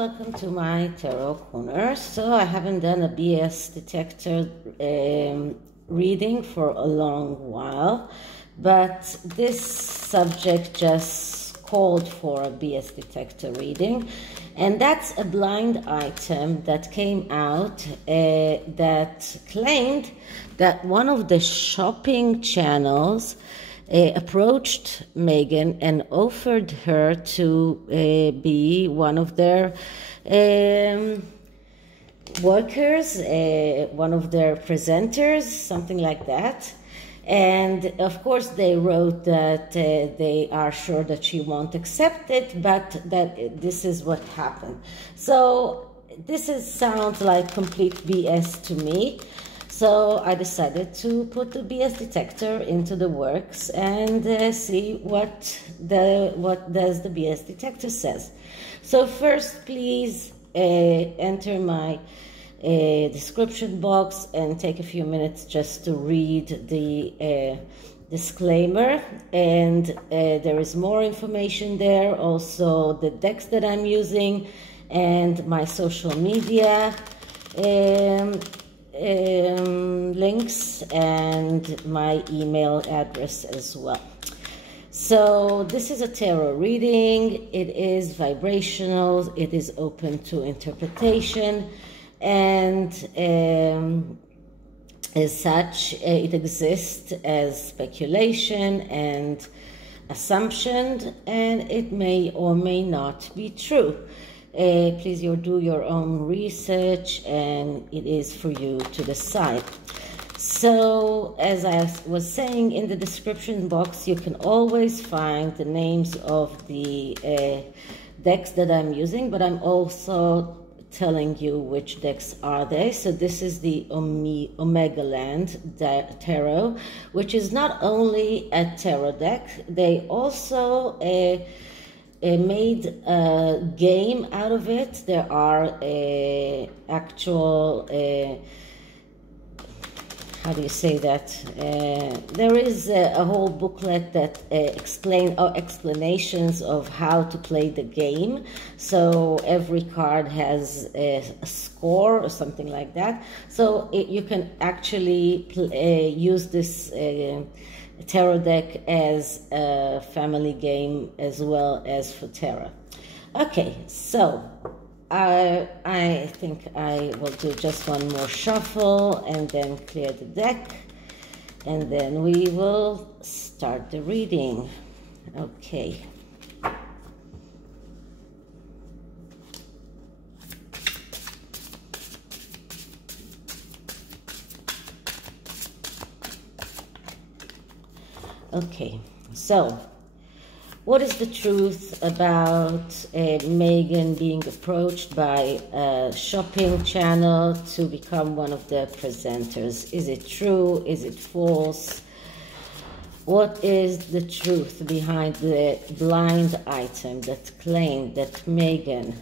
welcome to my tarot corner. So I haven't done a BS detector reading for a long while, but this subject just called for a BS detector reading, and that's a blind item that came out that claimed that one of the shopping channels approached Meghan and offered her to be one of their workers, one of their presenters, something like that. And of course they wrote that they are sure that she won't accept it, but that this is what happened. So this sounds like complete BS to me. So I decided to put the BS detector into the works and see what does the BS detector says. So first, please enter my description box and take a few minutes just to read the disclaimer. And there is more information there. Also, the decks that I'm using and my social media links and my email address as well. So this is a tarot reading. It is vibrational. It is open to interpretation, and as such, it exists as speculation and assumption, and it may or may not be true. Please do your own research, and it is for you to decide. So, as I was saying in the description box, you can always find the names of the decks that I'm using, but I'm also telling you which decks are they. So this is the Omegaland Tarot, which is not only a tarot deck, they also made a game out of it. There are actual, how do you say that? There is a whole booklet that explanations of how to play the game. So every card has a score or something like that. So you can actually use this tarot deck as a family game as well as for tarot. Okay, so I think I will do just one more shuffle and then clear the deck, and then we will start the reading. Okay. Okay, so what is the truth about Meghan being approached by a shopping channel to become one of the presenters? Is it true? Is it false? What is the truth behind the blind item that claimed that Meghan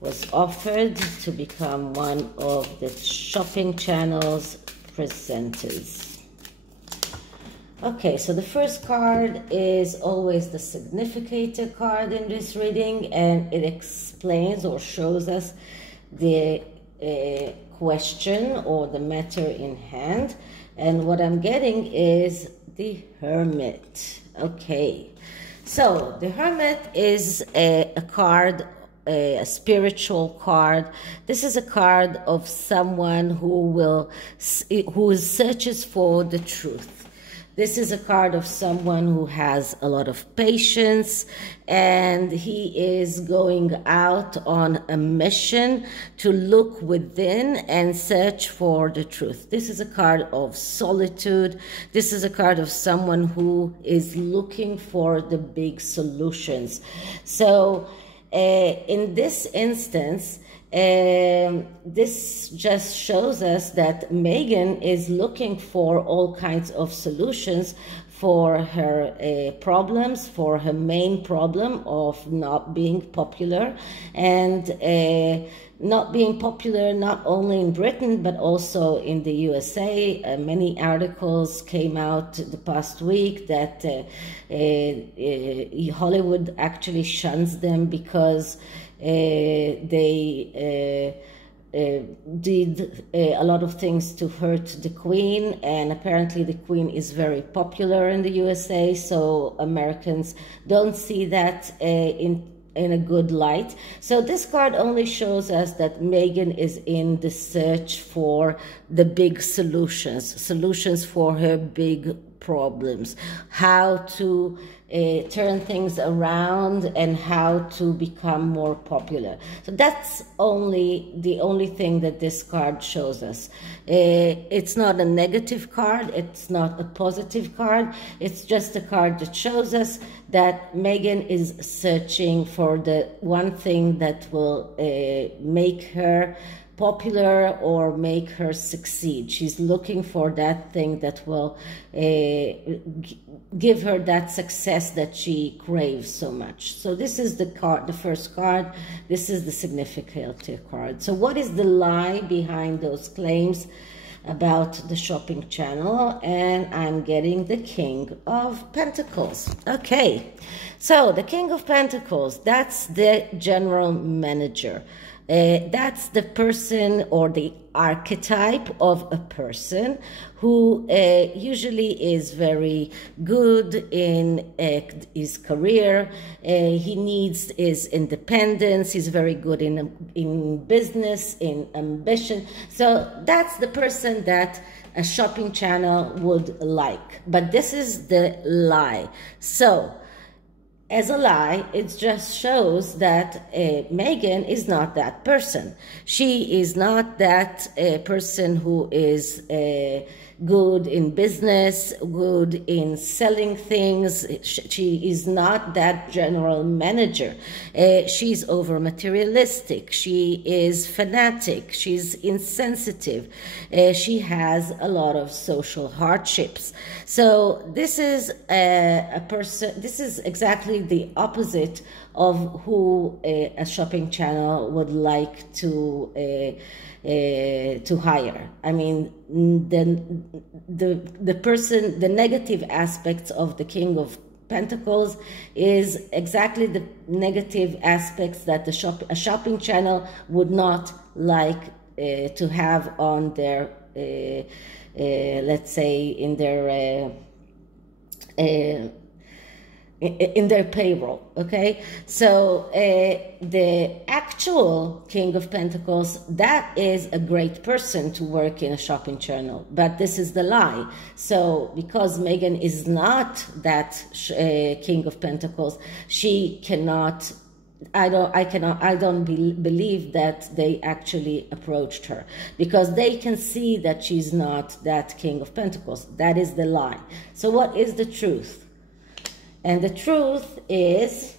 was offered to become one of the shopping channel's presenters? Okay, so the first card is always the Significator card in this reading, and it explains or shows us the question or the matter in hand. And what I'm getting is the Hermit. Okay, so the Hermit is a card, a spiritual card. This is a card of someone who searches for the truth. This is a card of someone who has a lot of patience, and he is going out on a mission to look within and search for the truth. This is a card of solitude. This is a card of someone who is looking for the big solutions. So in this instance, this just shows us that Meghan is looking for all kinds of solutions for her problems, for her main problem of not being popular, and not being popular not only in Britain but also in the USA. Many articles came out the past week that Hollywood actually shuns them because they did a lot of things to hurt the Queen, and apparently the Queen is very popular in the USA, so Americans don't see that in a good light. So this card only shows us that Meghan is in the search for the big solutions for her big problems, how to turn things around and how to become more popular. So that's the only thing that this card shows us. It's not a negative card, it's not a positive card, it's just a card that shows us that Meghan is searching for the one thing that will make her popular or make her succeed. She's looking for that thing that will give her that success that she craves so much. So this is the card, the first card. This is the Significator card. So what is the lie behind those claims about the shopping channel? And I'm getting the King of Pentacles. Okay, so the King of Pentacles, that's the general manager. That's the person or the archetype of a person who usually is very good in his career. He needs his independence. He's very good in business, in ambition. So that's the person that a shopping channel would like. But this is the lie. So as a lie, it just shows that Meghan is not that person. She is not that person who is good in business, good in selling things. She is not that general manager. She's over materialistic. She is fanatic. She's insensitive. She has a lot of social hardships. So this is a person, this is exactly the opposite of who a shopping channel would like to hire. I mean, the person, the negative aspects of the King of Pentacles is exactly the negative aspects that a shopping channel would not like to have on their, let's say, in their payroll. Okay, so the actual King of Pentacles, that is a great person to work in a shopping channel, but this is the lie. So because Meghan is not that King of Pentacles, she cannot, I don't believe that they actually approached her, because they can see that she's not that King of Pentacles. That is the lie. So what is the truth? And the truth is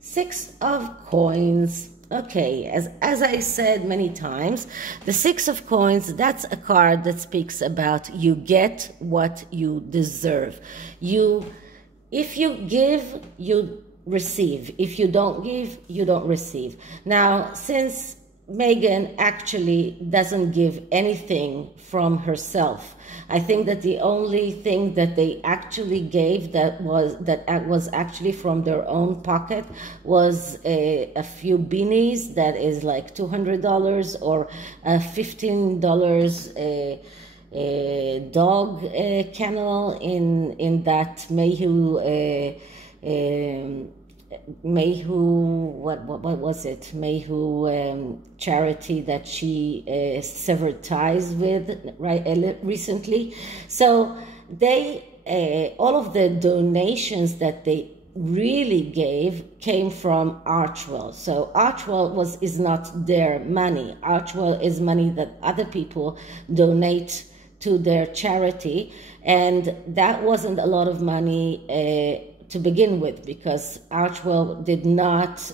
6 of Coins. Okay, as I said many times, the 6 of Coins, that's a card that speaks about you get what you deserve. If you give, you receive. If you don't give, you don't receive. Now, since Meghan actually doesn't give anything from herself, I think that the only thing that they actually gave that was actually from their own pocket was a few beanies, that is like $200, or a $15 dog kennel in that what was it? Mayhew charity that she severed ties with recently. So they all of the donations that they really gave came from Archwell. So Archwell is not their money. Archwell is money that other people donate to their charity, and that wasn't a lot of money to begin with, because Archwell did not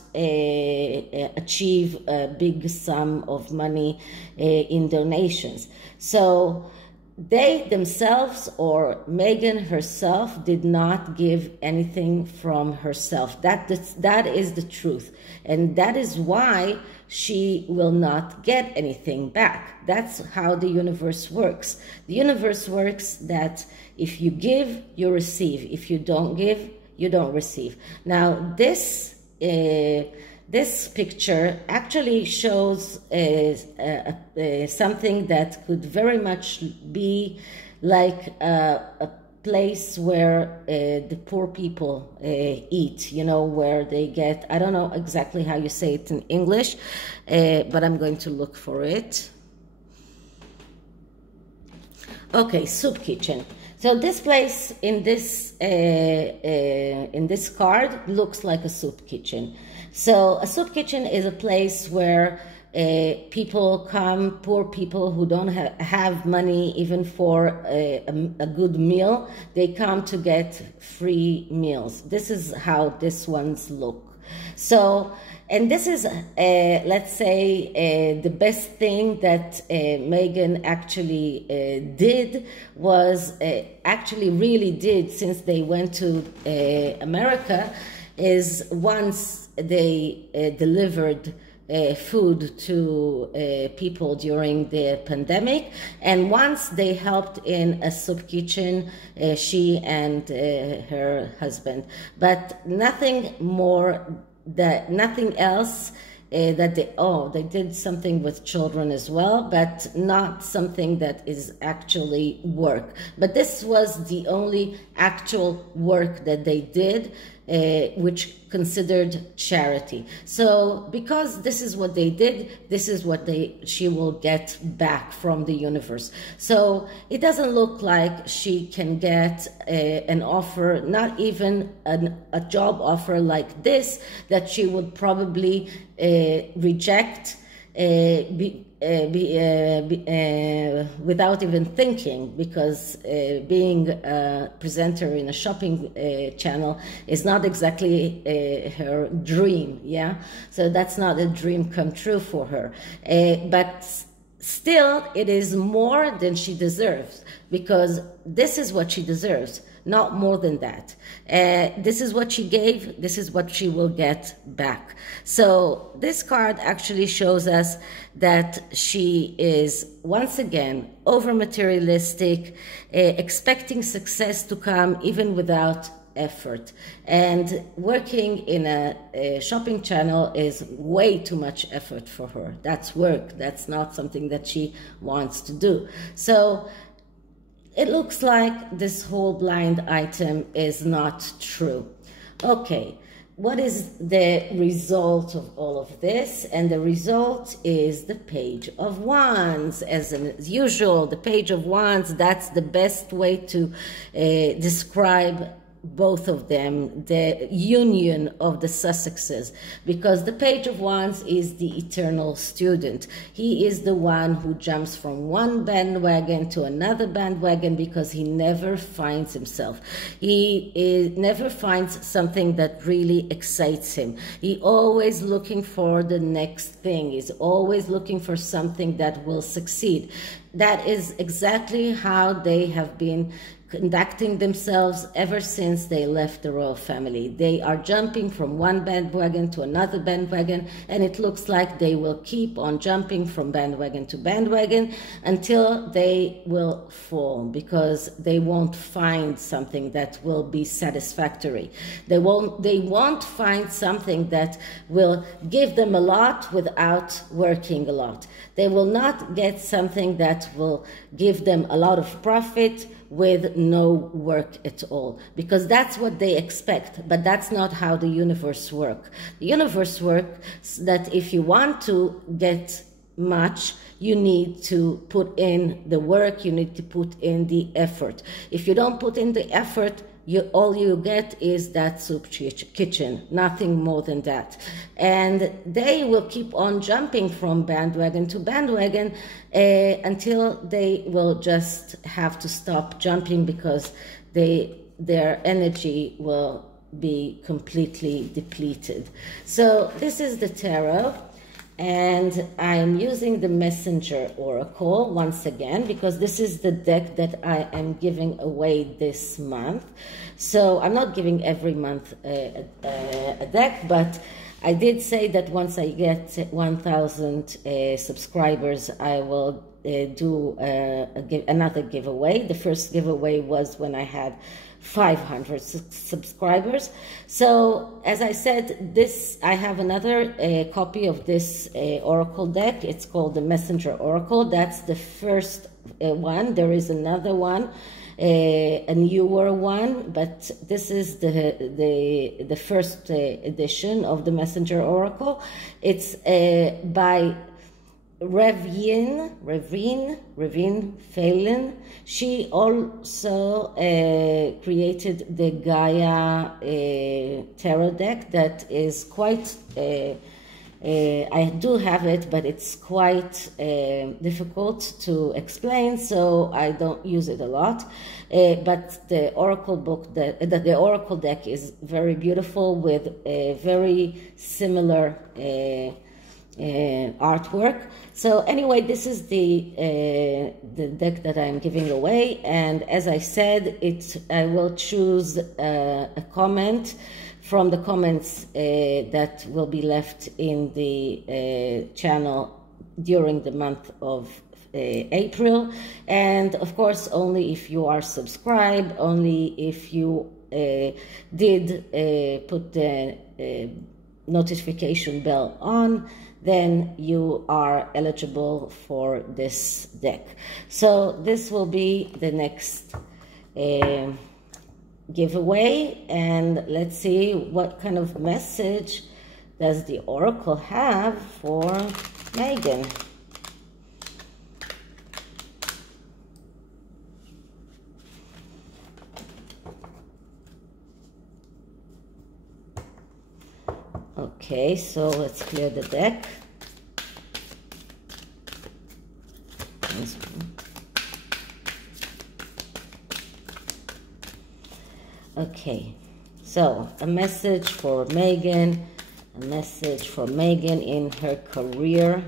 achieve a big sum of money in donations. So they themselves, or Meghan herself, did not give anything from herself. That is the truth. And that is why she will not get anything back. That's how the universe works. The universe works that if you give, you receive. If you don't give, you don't receive. Now, this picture actually shows something that could very much be like a place where the poor people eat, you know, where they get, I don't know exactly how you say it in English, but I'm going to look for it. Okay, soup kitchen. So this place in this card looks like a soup kitchen. So a soup kitchen is a place where people come, poor people who don't have money even for a good meal, they come to get free meals. This is how these ones look. So, and this is, let's say, the best thing that Meghan actually did was, actually really did since they went to America, is once they delivered food to people during the pandemic, and once they helped in a soup kitchen, she and her husband, but nothing more, nothing else. That they did something with children as well, but not something that is actually work. But this was the only actual work that they did, which considered charity. So because this is what they did, this is what she will get back from the universe. So it doesn't look like she can get an offer, not even a job offer like this, that she would probably reject without even thinking, because being a presenter in a shopping channel is not exactly her dream, yeah? So that's not a dream come true for her. But still, it is more than she deserves, because this is what she deserves, not more than that. This is what she gave, this is what she will get back. So this card actually shows us that she is, once again, over materialistic, expecting success to come even without effort. And working in a shopping channel is way too much effort for her. That's work. That's not something that she wants to do. So it looks like this whole blind item is not true. Okay, what is the result of all of this? And the result is the Page of Wands. As usual, the Page of Wands, that's the best way to describe both of them, the union of the Sussexes, because the Page of Wands is the eternal student. He is the one who jumps from one bandwagon to another bandwagon because he never finds himself. He never finds something that really excites him. He always looking for the next thing. He's always looking for something that will succeed. That is exactly how they have been conducting themselves ever since they left the royal family. They are jumping from one bandwagon to another bandwagon, and it looks like they will keep on jumping from bandwagon to bandwagon until they will fall, because they won't find something that will be satisfactory. They won't find something that will give them a lot without working a lot. They will not get something that will give them a lot of profit with no work at all, because that's what they expect, but that's not how the universe works. The universe works that if you want to get much, you need to put in the work, you need to put in the effort. If you don't put in the effort, all you get is that soup kitchen, nothing more than that. And they will keep on jumping from bandwagon to bandwagon until they will just have to stop jumping, because their energy will be completely depleted. So this is the tarot. And I'm using the Messenger Oracle once again because this is the deck that I am giving away this month. So I'm not giving every month a deck, but I did say that once I get 1,000 subscribers, I will do another giveaway. The first giveaway was when I had 500 subscribers. So as I said, I have another copy of this oracle deck. It's called the Messenger Oracle. That's the first one. There is another one, a newer one, but this is the first edition of the Messenger Oracle. It's by Revin Phelan. She also created the Gaia tarot deck that is quite, I do have it, but it's quite difficult to explain, so I don't use it a lot. But the oracle book, the oracle deck is very beautiful with a very similar artwork. So anyway, this is the deck that I'm giving away, and as I said, I will choose a comment from the comments that will be left in the channel during the month of April, and of course only if you are subscribed, only if you did put the notification bell on, then you are eligible for this deck. So this will be the next giveaway, and let's see what kind of message does the oracle have for Meghan. Okay, so let's clear the deck. Okay, so a message for Meghan, a message for Meghan in her career,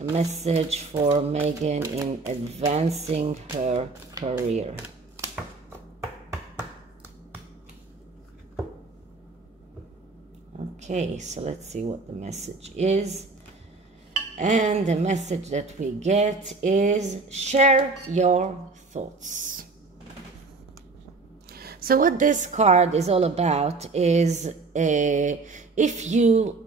a message for Meghan in advancing her career. Okay, so let's see what the message is. And the message that we get is share your thoughts. So what this card is all about is if you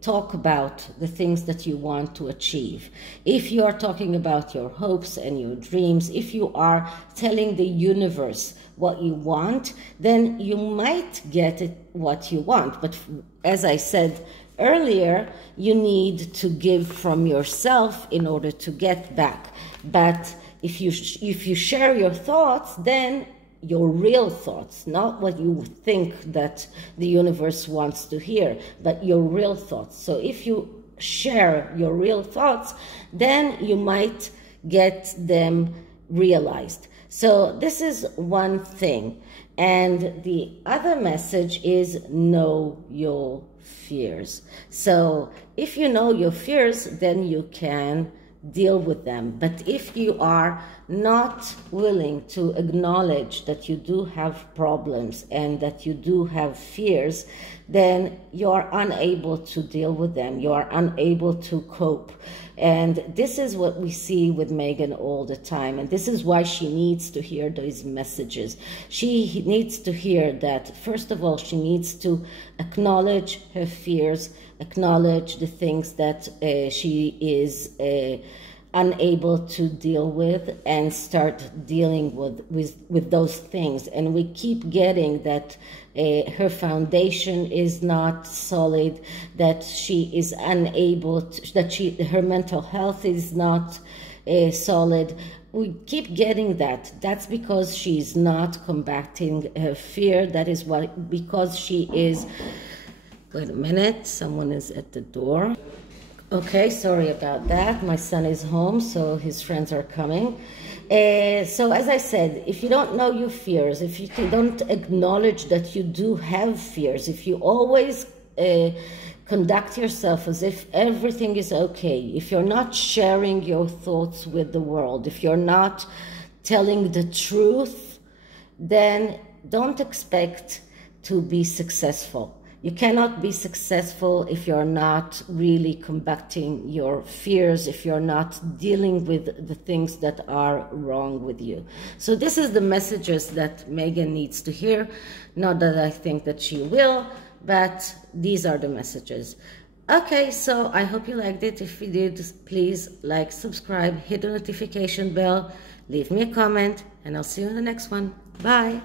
talk about the things that you want to achieve, if you are talking about your hopes and your dreams, if you are telling the universe what you want, then you might get it what you want. But as I said earlier, you need to give from yourself in order to get back. But if you share your thoughts, then your real thoughts, not what you think that the universe wants to hear, but your real thoughts. So if you share your real thoughts, then you might get them realized. So this is one thing. And the other message is know your fears. So if you know your fears, then you can deal with them. But if you are not willing to acknowledge that you do have problems and that you do have fears, then you are unable to deal with them. You are unable to cope. And this is what we see with Meghan all the time. And this is why she needs to hear those messages. She needs to hear that, first of all, she needs to acknowledge her fears, acknowledge the things that she is unable to deal with, and start dealing with those things. And we keep getting that her foundation is not solid, that she is unable to, that her mental health is not solid. We keep getting that. That's because she's not combating her fear. That is what, because she is, wait a minute, someone is at the door. Okay, sorry about that. My son is home, so his friends are coming. So as I said, if you don't know your fears, if you don't acknowledge that you do have fears, if you always conduct yourself as if everything is okay, if you're not sharing your thoughts with the world, if you're not telling the truth, then don't expect to be successful. You cannot be successful if you're not really combating your fears, if you're not dealing with the things that are wrong with you. So this is the messages that Meghan needs to hear. Not that I think that she will, but these are the messages. Okay, so I hope you liked it. If you did, please like, subscribe, hit the notification bell, leave me a comment, and I'll see you in the next one. Bye.